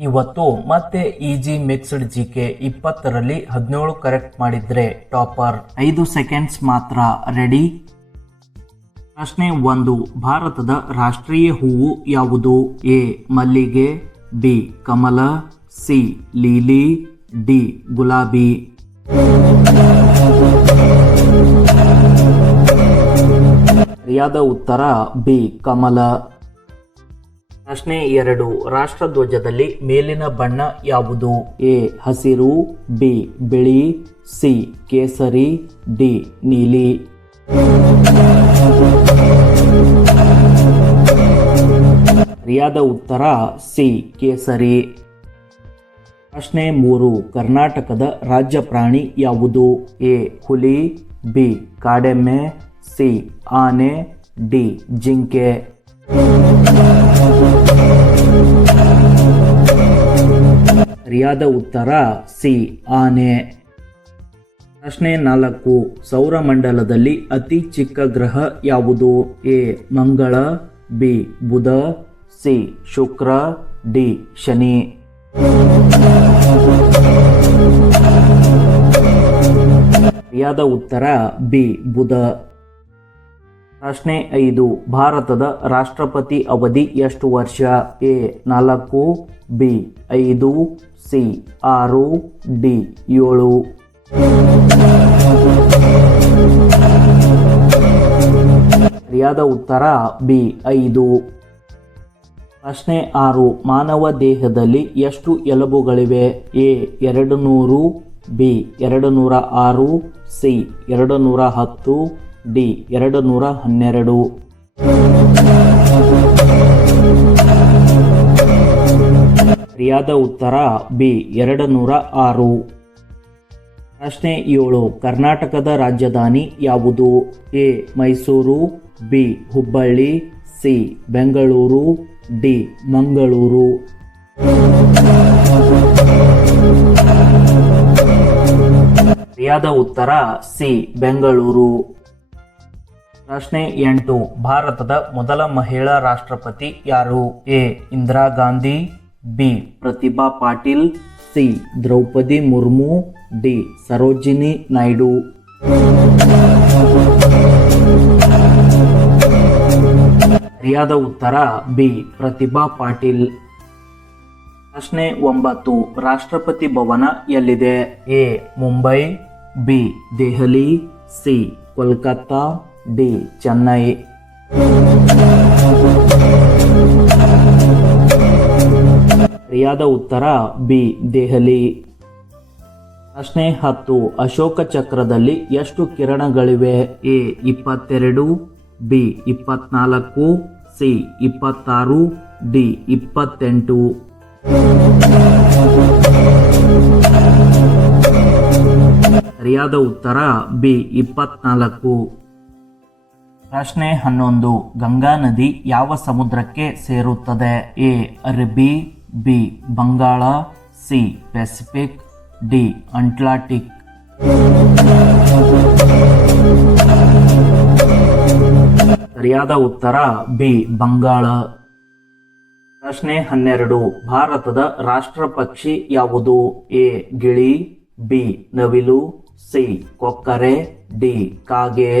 ಇವತ್ತು ಮತ್ತೆ easy mixed GK 20ರಲ್ಲಿ 17 correct ಮಾಡಿದ್ರೆ ಟಾಪರ್. 5 ಸೆಕೆಂಡ್ಸ್ ಮಾತ್ರ. ರೆಡಿ? ಪ್ರಶ್ನೆ 1. ಭಾರತದ ರಾಷ್ಟ್ರೀಯ ಹೂವು ಯಾವುದು? ಎ ಮಲ್ಲಿಗೆ, ಬಿ ಕಮಲ, ಸಿ ಲೀಲಿ, ಡಿ ಗುಲಾಬಿ. ಸರಿಯಾದ ಉತ್ತರ ಬಿ ಕಮಲ. ಪ್ರಶ್ನೆ 2. ರಾಷ್ಟ್ರಧ್ವಜದಲ್ಲಿ ಮೇಲಿನ ಬಣ್ಣ ಯಾವುದು? ಎ ಹಸಿರು, ಬಿ ಬಿಳಿ, ಸಿ ಕೇಸರಿ, ಡಿ ನೀಲಿ. ಸರಿಯಾದ ಉತ್ತರ ಸಿ ಕೇಸರಿ. ಪ್ರಶ್ನೆ 3. ಕರ್ನಾಟಕದ ರಾಜ್ಯ ಪ್ರಾಣಿ ಯಾವುದು? ಎ ಹುಲಿ, ಬಿ ಕಾಡೆಮ್ಮೆ, ಸಿ ಆನೆ, ಡಿ ಜಿಂಕೆ. ಸರಿಯಾದ ಉತ್ತರ ಸಿ ಆನೆ. ಪ್ರಶ್ನೆ 4. ಸೌರಮಂಡಲದಲ್ಲಿ ಅತಿ ಚಿಕ್ಕ ಗ್ರಹ ಯಾವುದು? ಎ ಮಂಗಳ, ಬಿ ಬುಧ, ಸಿ ಶುಕ್ರ, ಡಿ ಶನಿ. ಸರಿಯಾದ ಉತ್ತರ ಬಿ ಬುಧ. ಪ್ರಶ್ನೆ 5. ಭಾರತದ ರಾಷ್ಟ್ರಪತಿ ಅವಧಿ ಎಷ್ಟು ವರ್ಷ? A 4, B 5, C 6, D 7. ಸರಿಯಾದ ಉತ್ತರ ಬಿ 5. ಪ್ರಶ್ನೆ 6. ಮಾನವ ದೇಹದಲ್ಲಿ ಎಷ್ಟು ಎಲುಬುಗಳಿವೆ? A 200, B 206, C 210, D 212. ಸರಿಯಾದ ಉತ್ತರ ಬಿ 206. ಪ್ರಶ್ನೆ 7. ಕರ್ನಾಟಕದ ರಾಜಧಾನಿ ಯಾವುದು? A Mysuru, B Hubballi, C Bengaluru, D Mangaluru. ಸರಿಯಾದ ಉತ್ತರ ಸಿ ಬೆಂಗಳೂರು. ಪ್ರಶ್ನೆ 8. ಭಾರತದ ಮೊದಲ ಮಹಿಳಾ ರಾಷ್ಟ್ರಪತಿ ಯಾರು? A Indira Gandhi, B Pratibha Patil, C Draupadi Murmu, D Sarojini Naidu. ಸರಿಯಾದ ಉತ್ತರ ಬಿ ಪ್ರತಿಭಾ ಪಾಟೀಲ್. ಪ್ರಶ್ನೆ 9. ರಾಷ್ಟ್ರಪತಿ ಭವನ ಎಲ್ಲಿದೆ? A Mumbai, B Delhi, C Kolkata, D Chennai. ಸರಿಯಾದ ಉತ್ತರ ಬಿ ದೆಹಲಿ. ಪ್ರಶ್ನೆ 10. ಅಶೋಕ ಚಕ್ರದಲ್ಲಿ ಎಷ್ಟು ಕಿರಣಗಳಿವೆ? A 22, B 24, C 26, D 28. ಸರಿಯಾದ ಉತ್ತರ ಬಿ 24. ಪ್ರಶ್ನೆ 11. ಗಂಗಾ ನದಿ ಯಾವ ಸಮುದ್ರಕ್ಕೆ ಸೇರುತ್ತದೆ? ಎ ಅರಬ್ಬಿ, B Bangala, C Pacific, D Atlantic. ಸರಿಯಾದ ಉತ್ತರ ಬಿ ಬಂಗಾಳ. ಪ್ರಶ್ನೆ 12. ಭಾರತದ ರಾಷ್ಟ್ರ ಪಕ್ಷಿ ಯಾವುದು? ಎ ಗಿಳಿ, ಬಿ ನವಿಲು, ಸಿ ಕೊಕ್ಕರೆ, ಡಿ ಕಾಗೆ.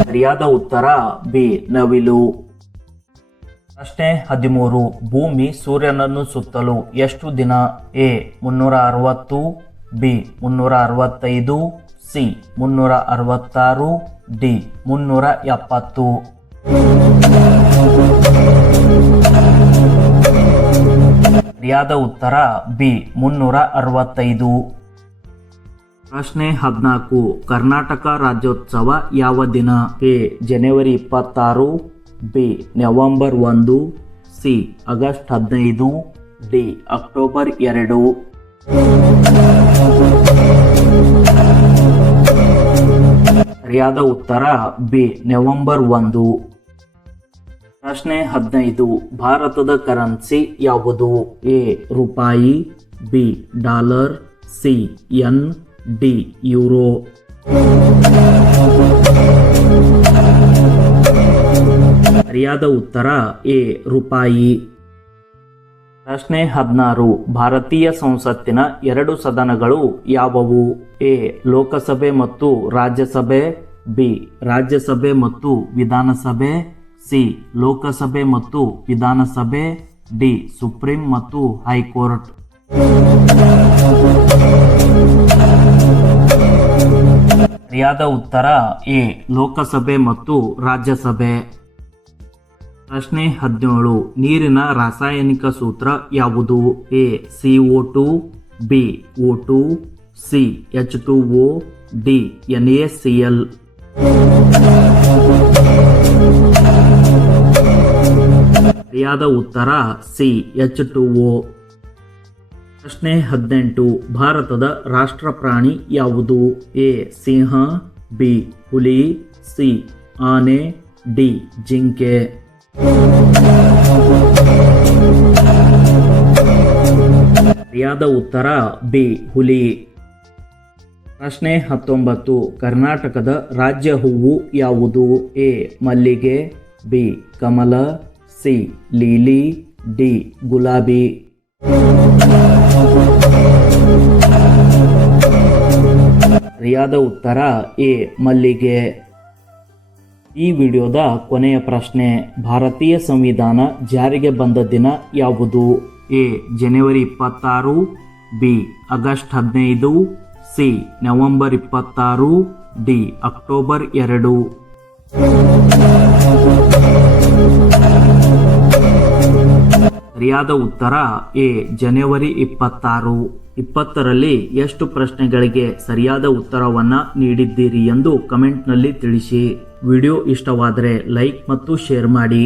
ಸರಿಯಾದ ಉತ್ತರ ಬಿ ನವಿಲು. ಪ್ರಶ್ನೆ 13. ಭೂಮಿ ಸೂರ್ಯನನ್ನು ಸುತ್ತಲು ಎಷ್ಟು ದಿನ? A 360, B 365, C 366, D 370. ಸರಿಯಾದ ಉತ್ತರ ಬಿ 365. ಪ್ರಶ್ನೆ 14. ಕರ್ನಾಟಕ ರಾಜ್ಯೋತ್ಸವ ಯಾವ ದಿನ? A January 26, B November 1, C August 15, D October 2. ಸರಿಯಾದ ಉತ್ತರ ಬಿ ನವೆಂಬರ್ 1. ಪ್ರಶ್ನೆ 15. ಭಾರತದ ಕರೆನ್ಸಿ ಯಾವುದು? ಎ ರೂಪಾಯಿ, ಬಿ ಡಾಲರ್, ಸಿ ಯೆನ್, ಡಿ ಯೂರೋ. ಸರಿಯಾದ ಉತ್ತರ ಎ ರೂಪಾಯಿ. ಪ್ರಶ್ನೆ 16. ಭಾರತೀಯ ಸಂಸತ್ತಿನ 2 ಸದನಗಳು ಯಾವುವು? ಎ ಲೋಕಸಭೆ ಮತ್ತು ರಾಜ್ಯಸಭೆ, ಬಿ ರಾಜ್ಯಸಭೆ ಮತ್ತು ವಿಧಾನಸಭೆ, ಸಿ ಲೋಕಸಭೆ ಮತ್ತು ವಿಧಾನಸಭೆ, ಡಿ ಸುಪ್ರೀಂ ಮತ್ತು ಹೈಕೋರ್ಟ್. ಸರಿಯಾದ ಉತ್ತರ ಎ ಲೋಕಸಭೆ ಮತ್ತು ರಾಜ್ಯಸಭೆ. ಪ್ರಶ್ನೆ 17. ನೀರಿನ ರಾಸಾಯನಿಕ ಸೂತ್ರ ಯಾವುದು? A CO2, B O2, C H2O, D NaCl. ಸರಿಯಾದ ಉತ್ತರ ಸಿ H2O. ಪ್ರಶ್ನೆ 18. ಭಾರತದ ರಾಷ್ಟ್ರ ಪ್ರಾಣಿ ಯಾವುದು? ಎ ಸಿಂಹ, ಬಿ ಹುಲಿ, ಸಿ ಆನೆ, ಡಿ ಜಿಂಕೆ. ಸರಿಯಾದ ಉತ್ತರ ಬಿ ಹುಲಿ. ಪ್ರಶ್ನೆ 19. ಕರ್ನಾಟಕದ ರಾಜ್ಯ ಹೂವು ಯಾವುದು? ಎ ಮಲ್ಲಿಗೆ, ಬಿ ಕಮಲ, ಸಿ ಲೀಲಿ, ಡಿ ಗುಲಾಬಿ. ಸರಿಯಾದ ಉತ್ತರ ಎ ಮಲ್ಲಿಗೆ. ಈ ವಿಡಿಯೋದ ಕೊನೆಯ ಪ್ರಶ್ನೆ. ಭಾರತೀಯ ಸಂವಿಧಾನ ಜಾರಿಗೆ ಬಂದ ದಿನ ಯಾವುದು? A January 26, B August 15, C November 26, D October 2. ಸರಿಯಾದ ಉತ್ತರ ಎ ಜನವರಿ 26. 20ರಲ್ಲಿ ಎಷ್ಟು ಪ್ರಶ್ನೆಗಳಿಗೆ ಸರಿಯಾದ ಉತ್ತರವನ್ನ ನೀಡಿದ್ದೀರಿ ಎಂದು ಕಮೆಂಟ್ನಲ್ಲಿ ತಿಳಿಸಿ. ವಿಡಿಯೋ ಇಷ್ಟವಾದರೆ ಲೈಕ್ ಮತ್ತು ಶೇರ್ ಮಾಡಿ.